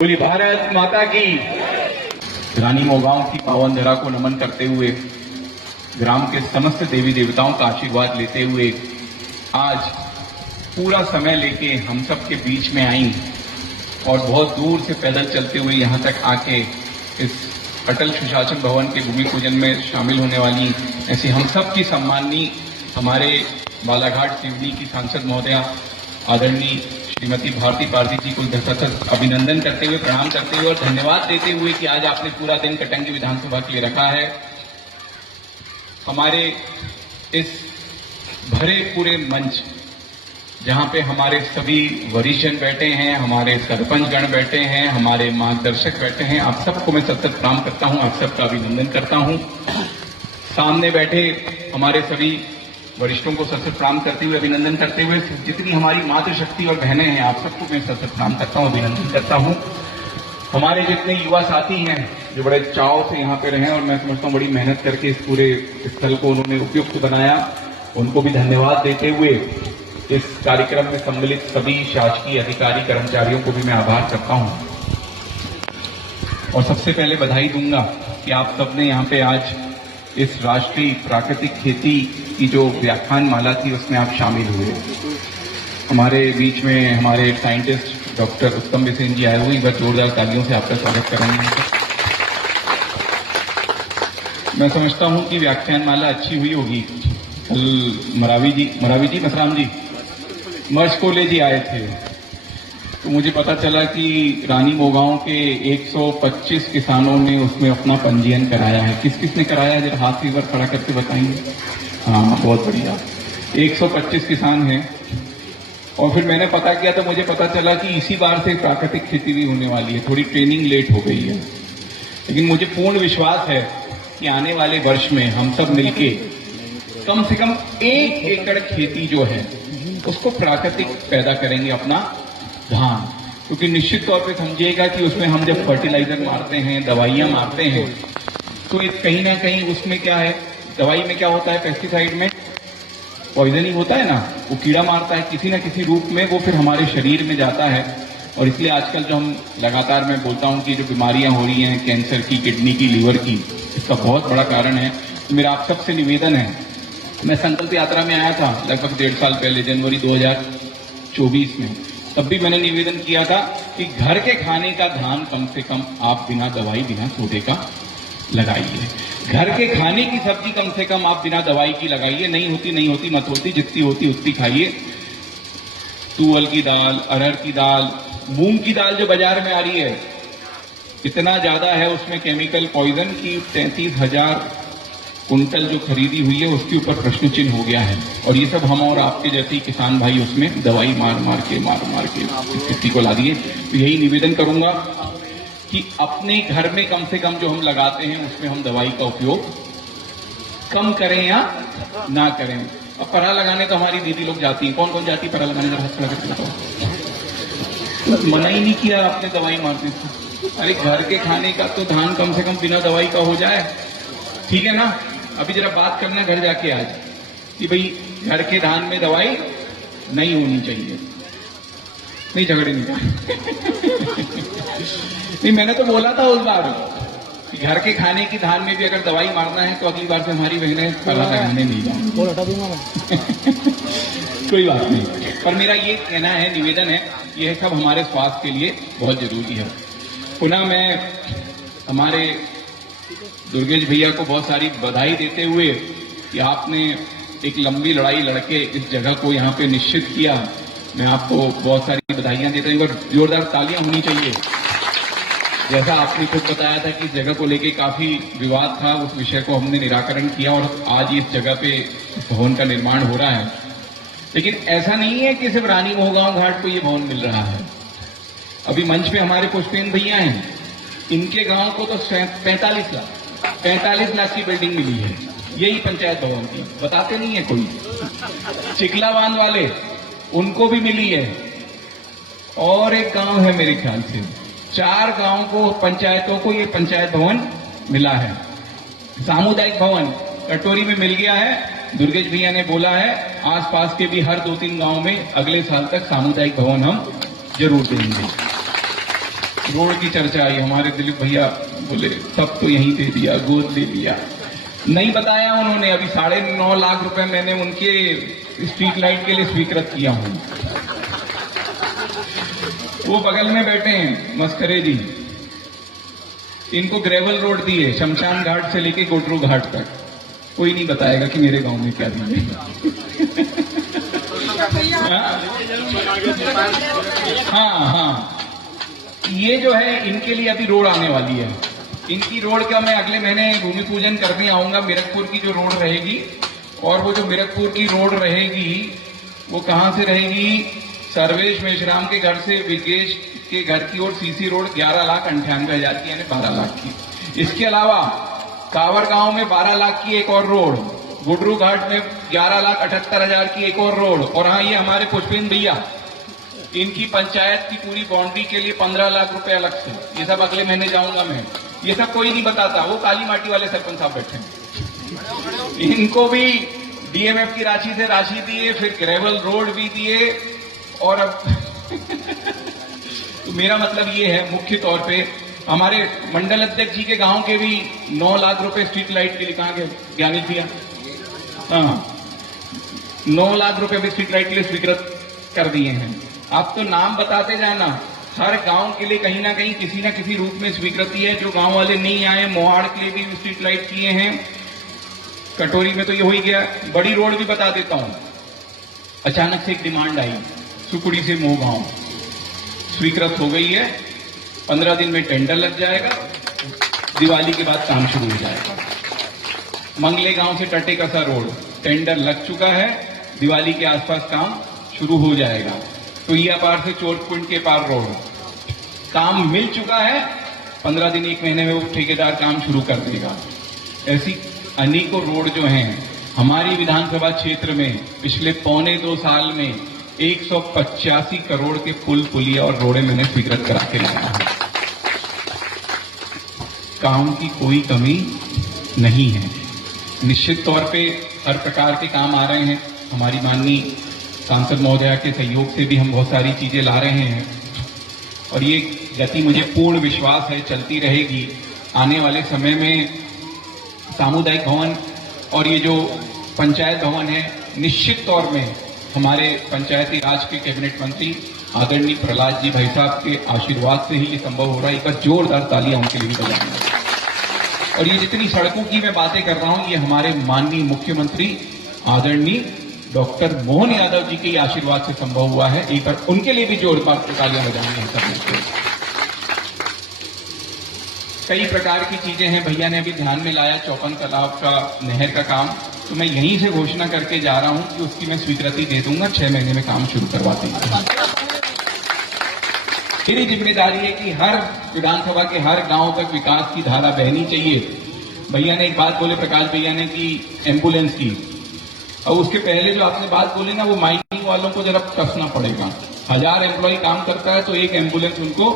बोली भारत माता की। रानी मोगांव की पावन धरा को नमन करते हुए, ग्राम के समस्त देवी देवताओं का आशीर्वाद लेते हुए आज पूरा समय लेके हम सब के बीच में आई और बहुत दूर से पैदल चलते हुए यहाँ तक आके इस अटल सुशासन भवन के भूमि पूजन में शामिल होने वाली ऐसी हम सब की सम्माननीय हमारे बालाघाट सिवनी की सांसद महोदया आदरणीय श्रीमती भारती पारसी जी को सतत अभिनंदन करते हुए, प्रणाम करते हुए और धन्यवाद देते हुए कि आज आपने पूरा दिन कटंगी विधानसभा के लिए रखा है। हमारे इस भरे पूरे मंच जहां पे हमारे सभी वरिष्ठजन बैठे हैं, हमारे सरपंचगण बैठे हैं, हमारे मार्गदर्शक बैठे हैं, आप सबको मैं सतत प्रणाम करता हूं, आप सबका अभिनंदन करता हूं। सामने बैठे हमारे सभी वरिष्ठों को सतत प्रणाम करते हुए, अभिनंदन करते हुए, जितनी हमारी मातृशक्ति और बहनें हैं आप सबको मैं सतत प्रणाम करता हूं, अभिनंदन करता हूं। हमारे जितने युवा साथी हैं जो बड़े चाव से यहाँ पे रहे और मैं समझता हूं बड़ी मेहनत करके इस पूरे स्थल को उन्होंने उपयुक्त बनाया, उनको भी धन्यवाद देते हुए इस कार्यक्रम में सम्मिलित सभी शासकीय अधिकारी कर्मचारियों को भी मैं आभार करता हूं और सबसे पहले बधाई दूंगा कि आप सबने यहाँ पे आज इस राष्ट्रीय प्राकृतिक खेती की जो व्याख्यान माला थी उसमें आप शामिल हुए। हमारे बीच में हमारे एक साइंटिस्ट डॉक्टर उत्तम बिसेन जी आए हुए, एक बार जोरदार तालियों से आपका स्वागत करेंगे। मैं समझता हूं कि व्याख्यान माला अच्छी हुई होगी। कल मसराम जी मर्शकोले जी आए थे तो मुझे पता चला कि रानी मोगांव के 125 किसानों ने उसमें अपना पंजीयन कराया है। किस किस ने कराया है, जरा हाथ एक बार खड़ा करके बताएंगे। हाँ, बहुत बढ़िया, 125 किसान हैं। और फिर मैंने पता किया तो मुझे पता चला कि इसी बार से प्राकृतिक खेती भी होने वाली है। थोड़ी ट्रेनिंग लेट हो गई है, लेकिन मुझे पूर्ण विश्वास है कि आने वाले वर्ष में हम सब मिलके कम से कम 1 एकड़ खेती जो है उसको प्राकृतिक पैदा करेंगे, अपना धान। क्योंकि निश्चित तौर पे समझिएगा कि उसमें हम जब फर्टिलाइजर मारते हैं, दवाइयां मारते हैं, तो कहीं ना कहीं उसमें क्या है, दवाई में क्या होता है, पेस्टिसाइड में पॉइजनिंग होता है ना, वो कीड़ा मारता है किसी न किसी रूप में, वो फिर हमारे शरीर में जाता है। और इसलिए आजकल जो हम लगातार मैं बोलता हूं कि जो बीमारियां हो रही हैं कैंसर की, किडनी की, लीवर की, इसका बहुत बड़ा कारण है। तो मेरा आप सबसे निवेदन है, मैं संकल्प यात्रा में आया था लगभग 1.5 साल पहले, जनवरी 2024 में, तब भी मैंने निवेदन किया था कि घर के खाने का धान कम से कम आप बिना दवाई बिना सोडे का लगाइए। घर के खाने की सब्जी कम से कम आप बिना दवाई की लगाइए। नहीं होती मत होती, जितनी होती उतनी खाइए। तुअर की दाल, अरहर की दाल, मूंग की दाल जो बाजार में आ रही है, इतना ज्यादा है उसमें केमिकल पॉइजन की 33,000 कुंटल जो खरीदी हुई है उसके ऊपर प्रश्न चिन्ह हो गया है। और ये सब हम और आपके जैसे किसान भाई उसमें दवाई मार के स्थिति को ला दिए। तो यही निवेदन करूंगा कि अपने घर में कम से कम जो हम लगाते हैं उसमें हम दवाई का उपयोग कम करें या ना करें। अब पराह लगाने तो हमारी दीदी लोग जाती हैं। कौन कौन जाती है पराह लगाने? जरा हाथ खड़ा करके बताओ। मना ही नहीं किया आपने दवाई मारने से। अरे घर के खाने का तो धान कम से कम बिना दवाई का हो जाए, ठीक है ना? अभी जरा बात करना घर जाके आज कि भाई घर के धान में दवाई नहीं होनी चाहिए। नहीं, झगड़े नहीं नहीं, मैंने तो बोला था उस बार कि घर के खाने की धान में भी अगर दवाई मारना है तो अगली बार से हमारी बहनें पराह लगाने नहीं जाएंगी। कोई बात नहीं, पर मेरा ये कहना है, निवेदन है, ये सब हमारे स्वास्थ्य के लिए बहुत जरूरी है। पुनः मैं हमारे दुर्गेश भैया को बहुत सारी बधाई देते हुए कि आपने एक लंबी लड़ाई लड़के इस जगह को यहाँ पे निश्चित किया, मैं आपको बहुत सारी बधाइयां देता हूँ और जोरदार तालियां होनी चाहिए। जैसा आपने खुद बताया था कि इस जगह को लेके काफी विवाद था, उस विषय को हमने निराकरण किया और आज इस जगह पे भवन का निर्माण हो रहा है। लेकिन ऐसा नहीं है कि सिर्फ रानी मोगांव घाट को ये भवन मिल रहा है। अभी मंच पे हमारे पुष्पेंद्र भैया हैं, इनके गांव को तो 45 लाख की बिल्डिंग मिली है, यही पंचायत भवन की, बताते नहीं है कोई। चिकला बांध वाले, उनको भी मिली है। और एक गांव है मेरे ख्याल से, 4 गांव को, पंचायतों को ये पंचायत भवन मिला है। सामुदायिक भवन कटोरी में मिल गया है। दुर्गेश भैया ने बोला है आसपास के भी हर 2-3 गांव में अगले साल तक सामुदायिक भवन हम जरूर देंगे। रोड की चर्चा आई, हमारे दिलीप भैया बोले सब तो यहीं दे दिया, गोद ले लिया। नहीं बताया उन्होंने, अभी 9.5 लाख रुपए मैंने उनके स्ट्रीट लाइट के लिए स्वीकृत किया हूं। वो बगल में बैठे हैं मस्करे जी, इनको ग्रेवल रोड दिए शमशान घाट से लेके कोटरू घाट तक। कोई नहीं बताएगा कि मेरे गांव में क्या दिए। हाँ, ये जो है इनके लिए अभी रोड आने वाली है। इनकी रोड का मैं अगले महीने भूमि पूजन करने आऊंगा। मिरकपुर की जो रोड रहेगी, और वो जो मिरकपुर की रोड रहेगी वो कहां से रहेगी, सर्वेश मेश्राम के घर से विकेश के घर की ओर सीसी रोड 11,98,000 की, यानी 12 लाख की। इसके अलावा कावर गांव में 12 लाख की एक और रोड, गुडरू घाट में 11,78,000 की एक और रोड, और हाँ ये हमारे पुष्पेंद्र भैया, इनकी पंचायत की पूरी बाउंड्री के लिए 15 लाख रुपए अलग से। ये सब अगले महीने जाऊंगा मैं। ये सब कोई नहीं बताता, वो काली माटी वाले सरपंच साहब बैठे हैं। इनको भी डीएमएफ की राशि से राशि दिए, फिर ग्रेवल रोड भी दिए, और अब तो मेरा मतलब ये है मुख्य तौर पे हमारे मंडल अध्यक्ष जी के गांव के भी 9 लाख रुपए स्ट्रीट लाइट के लिए, कहां गए ज्ञानी भैया, हाँ 9 लाख रुपए भी स्ट्रीट लाइट के लिए स्वीकृत कर दिए हैं। आप तो नाम बताते जाना, हर गांव के लिए कहीं ना कहीं किसी न किसी रूप में स्वीकृति है। जो गांव वाले नहीं आए, मोहाड़ के लिए भी स्ट्रीट लाइट किए हैं, कटोरी में तो ये हो ही गया। बड़ी रोड भी बता देता हूं, अचानक से एक डिमांड आई, सुकुड़ी से मोह गांव स्वीकृत हो गई है। 15 दिन में टेंडर लग जाएगा, दिवाली के बाद काम शुरू हो जाएगा। मंगले गांव से टटे कसा रोड टेंडर लग चुका है, दिवाली के आसपास काम शुरू हो जाएगा। तो ये पार से चोरकुंड के पार रोड काम मिल चुका है, 15 दिन 1 महीने में वो ठेकेदार काम शुरू कर देगा। ऐसी अनेकों रोड जो हैं हमारी विधानसभा क्षेत्र में पिछले 1.25 साल में 185 करोड़ के पुल पुलिया और रोड़े मैंने स्वीकृत करा के लाया है। काम की कोई कमी नहीं है। निश्चित तौर पे हर प्रकार के काम आ रहे हैं। हमारी माननीय सांसद महोदया के सहयोग से भी हम बहुत सारी चीजें ला रहे हैं, और ये गति मुझे पूर्ण विश्वास है चलती रहेगी। आने वाले समय में सामुदायिक भवन और ये जो पंचायत भवन है, निश्चित तौर में हमारे पंचायती राज के कैबिनेट मंत्री आदरणीय प्रहलाद जी भाई साहब के आशीर्वाद से ही ये संभव हो रहा है। एक बार जोरदार तालियां उनके लिए बजाएंगे। और ये जितनी सड़कों की मैं बातें कर रहा हूं, ये हमारे माननीय मुख्यमंत्री आदरणीय डॉक्टर मोहन यादव जी के आशीर्वाद से संभव हुआ है। एक बार उनके लिए भी जोरदार तालियां बजाएंगे सब मिलकर। कई प्रकार की चीजें हैं, भैया ने अभी ध्यान में लाया 54 तालाब का नहर का काम, तो मैं यहीं से घोषणा करके जा रहा हूं कि उसकी मैं स्वीकृति दे दूंगा, 6 महीने में काम शुरू करवा देंगे। मेरी जिम्मेदारी है कि हर विधानसभा के हर गांव तक विकास की धारा बहनी चाहिए। भैया ने एक बात बोले, प्रकाश भैया ने, कि एम्बुलेंस की, और उसके पहले जो आपने बात बोली ना, वो माइनिंग वालों को जरा कसना पड़ेगा। 1000 एम्प्लॉय काम करता है तो एक एम्बुलेंस उनको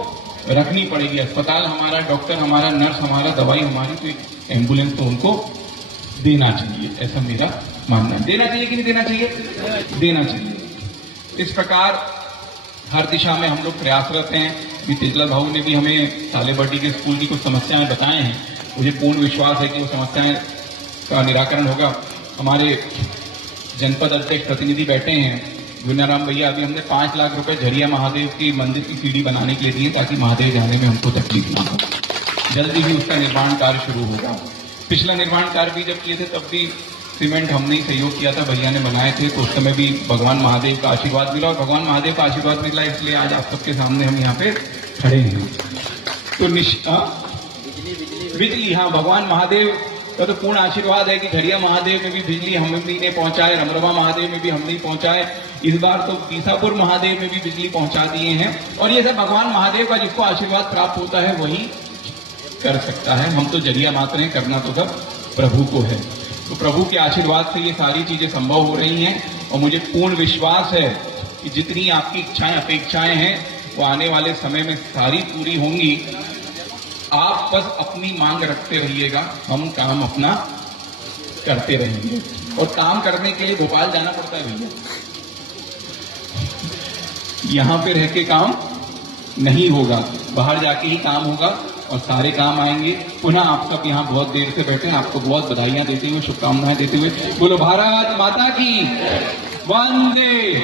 रखनी पड़ेगी। अस्पताल हमारा, डॉक्टर हमारा, नर्स हमारा, दवाई हमारी, तो एक एम्बुलेंस तो उनको देना चाहिए, ऐसा मेरा मानना है। देना चाहिए कि नहीं देना चाहिए? देना चाहिए। इस प्रकार हर दिशा में हम लोग प्रयासरत हैं। अभी तेजला भाऊ ने भी हमें सालेबर्डी के स्कूल की कुछ समस्याएं बताए हैं। मुझे पूर्ण विश्वास है कि वो समस्याएं का निराकरण होगा। हमारे जनपद अध्यक्ष प्रतिनिधि बैठे हैं विनाराम भैया, अभी हमने 5 लाख रुपए झरिया महादेव की मंदिर की सीढ़ी बनाने के लिए दिए, ताकि महादेव जाने में हमको तकलीफ ना हो। जल्दी ही उसका निर्माण कार्य शुरू होगा। पिछला निर्माण कार्य भी जब किए थे तब भी सीमेंट हमने ही सहयोग किया था, भैया ने बनाए थे, तो उस समय भी भगवान महादेव का आशीर्वाद मिला, और भगवान महादेव का आशीर्वाद मिला इसलिए आज आप सबके सामने हम यहाँ पे खड़े हैं। तो बिजली, हाँ, भगवान महादेव का तो पूर्ण आशीर्वाद है कि झरिया महादेव में भी बिजली हम ही ने पहुंचाए, रमरवा महादेव में भी हमने पहुंचाए, इस बार तो बीसापुर महादेव में भी बिजली पहुंचा दिए हैं। और ये सब भगवान महादेव का जिसको आशीर्वाद प्राप्त होता है वही कर सकता है। हम तो जरिया मात्र हैं, करना तो सब प्रभु को है। तो प्रभु के आशीर्वाद से ये सारी चीजें संभव हो रही हैं, और मुझे पूर्ण विश्वास है कि जितनी आपकी इच्छाएं अपेक्षाएं हैं वो आने वाले समय में सारी पूरी होंगी। आप बस अपनी मांग रखते रहिएगा, हम काम अपना करते रहेंगे। और काम करने के लिए भोपाल जाना पड़ता है भैया, यहां पे रह के काम नहीं होगा। बाहर जाके ही काम होगा और सारे काम आएंगे। पुनः आप सब यहाँ बहुत देर से बैठे हैं, आपको बहुत बधाइयां देते हुए, शुभकामनाएं देते हुए, बोलो भारत माता की वंदे।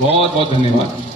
बहुत बहुत धन्यवाद।